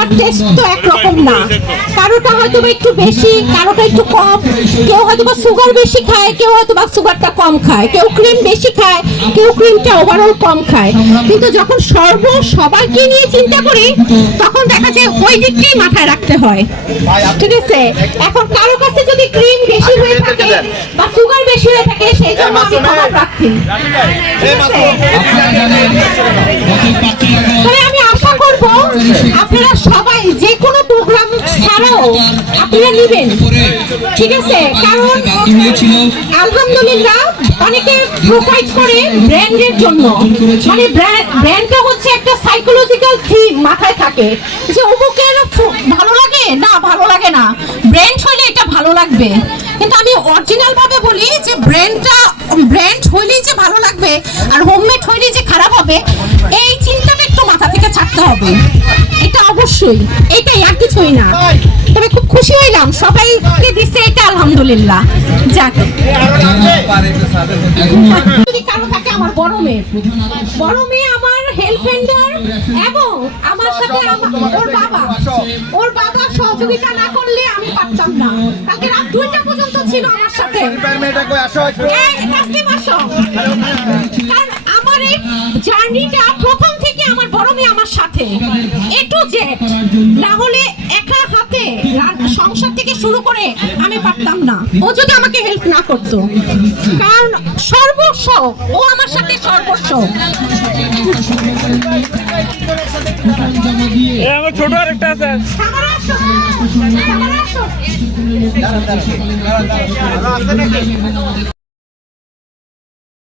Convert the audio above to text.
সবার টেস্ট তো একরকম না, কারোটা হয়তো একটু বেশি, কারোটা একটু কম, কেউ হয়তো বা সুগার বেশি খায়, কেউ হয়তো বা সুগারটা কম খায়, কেউ ক্রিম বেশি খায়, কেউ ক্রিমটা ওভারঅল কম খায়। কিন্তু যখন সবাইকে নিয়ে চিন্তা করি তখন দেখা যায় ওই দিকটাই মাথায় রাখতে হয়, ঠিক আছে? এখন কারো কাছে যদি ক্রিম বেশি হয়ে থাকে বা সুগার বেশি হয়ে থাকে সেই জন্য আমি কমাপ রাখছি। তবে আমি আশা করব আপনারা সবাই যে কোনো প্রোগ্রাম ছাড়াও আপনারা নেবেন, ঠিক আছে? কারণ আলহামদুলিল্লাহ অনেকে প্রোভাইড করে ব্র্যান্ডের জন্য, মানে ব্র্যান্ডটা হচ্ছে একটা সাইকোলজিক্যাল থিম মাথায় থাকে যে অমুকের ভালো লাগে না, ভালো লাগে না, ব্র্যান্ড হইলে এটা ভালো লাগবে। কিন্তু আমি অরিজিনাল ভাবে বলি যে ব্র্যান্ড হইলেই যে ভালো লাগবে আর হোমমেড হইলেই যে খারাপ হবে, এই চিন্তাটা একটু মাথা থেকে ছাড়তে হবে, এটা অবশ্যই, এটাই আর কিছুই না। তবে খুব খুশি হইলাম সবাইকে দিচ্ছে এটা, আলহামদুলিল্লাহ। যাক, যদি কারো থাকে আমার বড় মেয়ে আমার হেল্প হ্যান্ডার, এবং আমার সাথে ওর বাবা সহযোগিতা না করলে আমি পারতাম না। কালকে রাত 2টা পর্যন্ত ছিল আমার সাথে। কারণ আমার এই জার্নিটা প্রথম থেকে আমার বড় মেয়ে আমার সাথে, এ টু জেড, না হলে একা হাতে সংসার থেকে শুরু করে আমি পারতাম না, ও যদি আমাকে হেল্প না করতো। কারণ সর্বস্ব, ও আমার সাথে সর্বস্ব। আমার ছোট আরেকটা আছে।